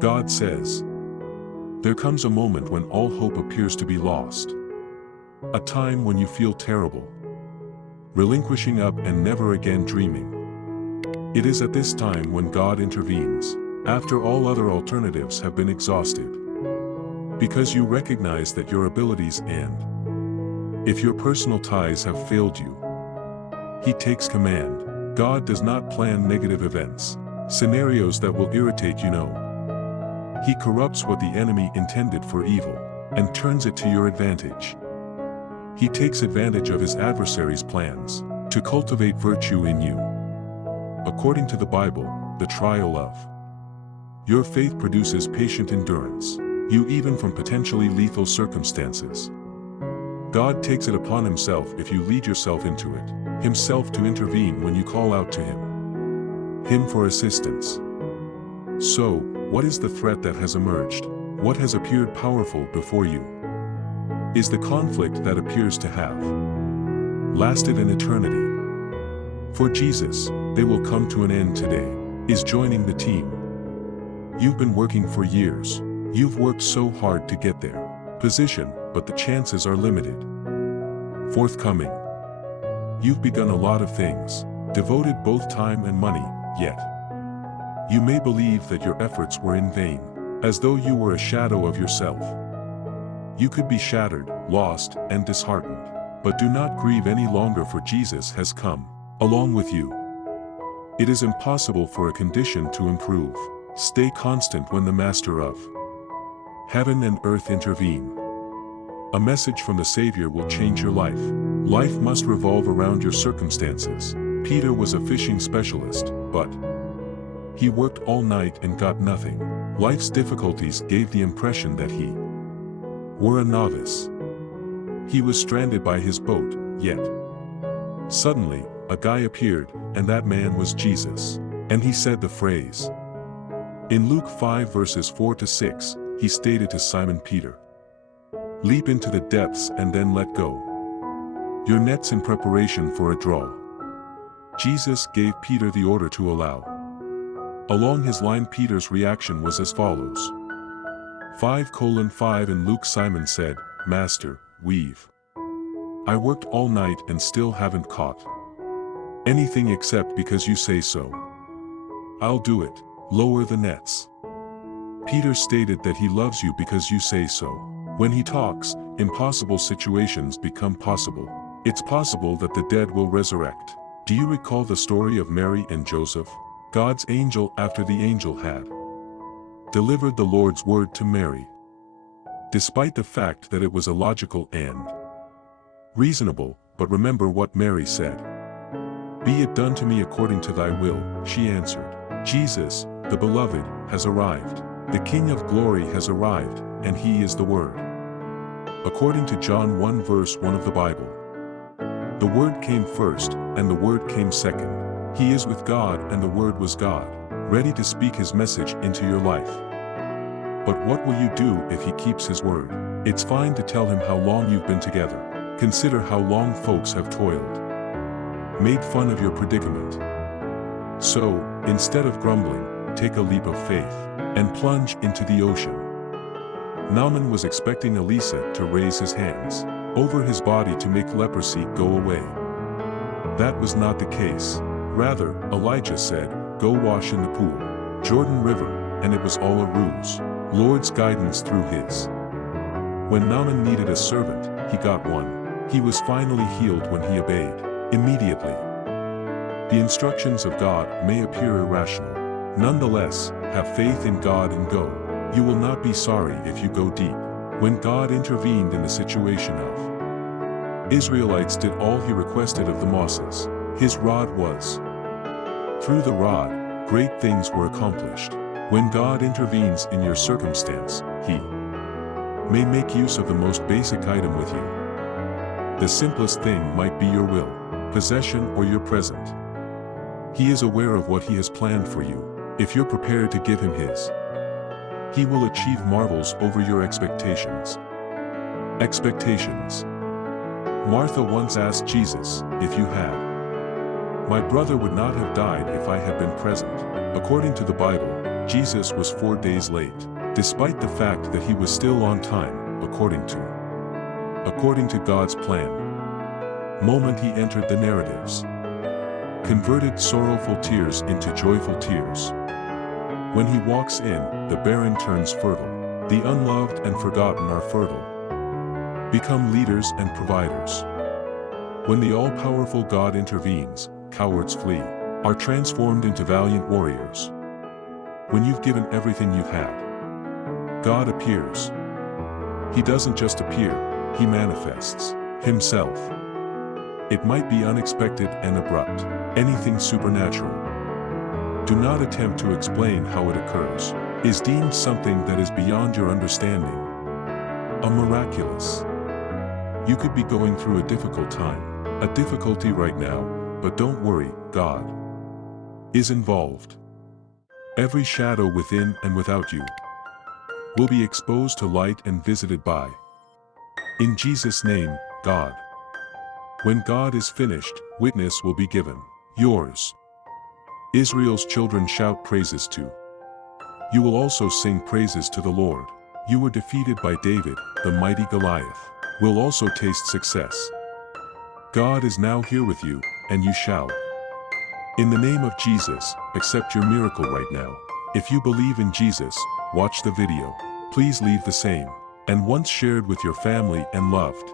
God says, there comes a moment when all hope appears to be lost. A time when you feel terrible, relinquishing up and never again dreaming. It is at this time when God intervenes, after all other alternatives have been exhausted. Because you recognize that your abilities end. If your personal ties have failed you, He takes command. God does not plan negative events, scenarios that will irritate you. No. He corrupts what the enemy intended for evil, and turns it to your advantage. He takes advantage of his adversary's plans, to cultivate virtue in you. According to the Bible, the trial of your faith produces patient endurance, you even from potentially lethal circumstances. God takes it upon Himself if you lead yourself into it, Himself to intervene when you call out to Him for assistance. So, what is the threat that has emerged? What has appeared powerful before you? Is the conflict that appears to have lasted an eternity? For Jesus, they will come to an end today, is joining the team. You've been working for years. You've worked so hard to get there position, but the chances are limited. Forthcoming. You've begun a lot of things, devoted both time and money, yet you may believe that your efforts were in vain, as though you were a shadow of yourself. You could be shattered, lost, and disheartened. But do not grieve any longer, for Jesus has come along with you. It is impossible for a condition to improve. Stay constant when the Master of heaven and earth intervene. A message from the Savior will change your life. Life must revolve around your circumstances. Peter was a fishing specialist, but he worked all night and got nothing. Life's difficulties gave the impression that he were a novice. He was stranded by his boat, yet suddenly, a guy appeared, and that man was Jesus. And he said the phrase. In Luke 5 verses 4 to 6, he stated to Simon Peter, leap into the depths and then let go your nets in preparation for a draw. Jesus gave Peter the order to allow. Along his line, Peter's reaction was as follows. 5:5 In Luke, Simon said, Master, I worked all night and still haven't caught anything except because you say so. I'll do it. Lower the nets. Peter stated that he loves you because you say so. When he talks, impossible situations become possible. It's possible that the dead will resurrect. Do you recall the story of Mary and Joseph? God's angel, after the angel had delivered the Lord's word to Mary, despite the fact that it was illogical and reasonable, but remember what Mary said. Be it done to me according to thy will, she answered. Jesus, the beloved, has arrived. The King of glory has arrived, and he is the Word. According to John 1 verse 1 of the Bible, the Word came first, and the Word came second. He is with God, and the Word was God, ready to speak His message into your life. But what will you do if He keeps His word? It's fine to tell Him how long you've been together. Consider how long folks have toiled, made fun of your predicament. So, instead of grumbling, take a leap of faith, and plunge into the ocean. Naaman was expecting Elisha to raise his hands over his body to make leprosy go away. That was not the case. Rather, Elijah said, go wash in the pool, Jordan River, and it was all a ruse. Lord's guidance through his. When Naaman needed a servant, he got one. He was finally healed when he obeyed, immediately. The instructions of God may appear irrational. Nonetheless, have faith in God and go. You will not be sorry if you go deep. When God intervened in the situation of Israelites did all He requested of the Moses. His rod was. Through the rod, great things were accomplished. When God intervenes in your circumstance, He may make use of the most basic item with you. The simplest thing might be your will, possession, or your present. He is aware of what He has planned for you. If you're prepared to give Him His, He will achieve marvels over your expectations. Expectations. Martha once asked Jesus, if you had, my brother would not have died if I had been present. According to the Bible, Jesus was 4 days late, despite the fact that he was still on time, according to God's plan. Moment he entered the narratives, converted sorrowful tears into joyful tears. When he walks in, the barren turns fertile, the unloved and forgotten are fertile, become leaders and providers. When the all-powerful God intervenes, cowards flee, are transformed into valiant warriors. When you've given everything you've had, God appears. He doesn't just appear, he manifests himself. It might be unexpected and abrupt, anything supernatural. Do not attempt to explain how it occurs. Is deemed something that is beyond your understanding. A miraculous. You could be going through a difficult time, a difficulty right now, but don't worry, God is involved. Every shadow within and without you will be exposed to light and visited by. In Jesus' name, God. When God is finished, witness will be given. Yours. Israel's children shout praises to. You will also sing praises to the Lord. You were defeated by David, the mighty Goliath. Will also taste success. God is now here with you, and you shall. In the name of Jesus, accept your miracle right now. If you believe in Jesus, watch the video. Please leave the same. And once shared with your family and loved.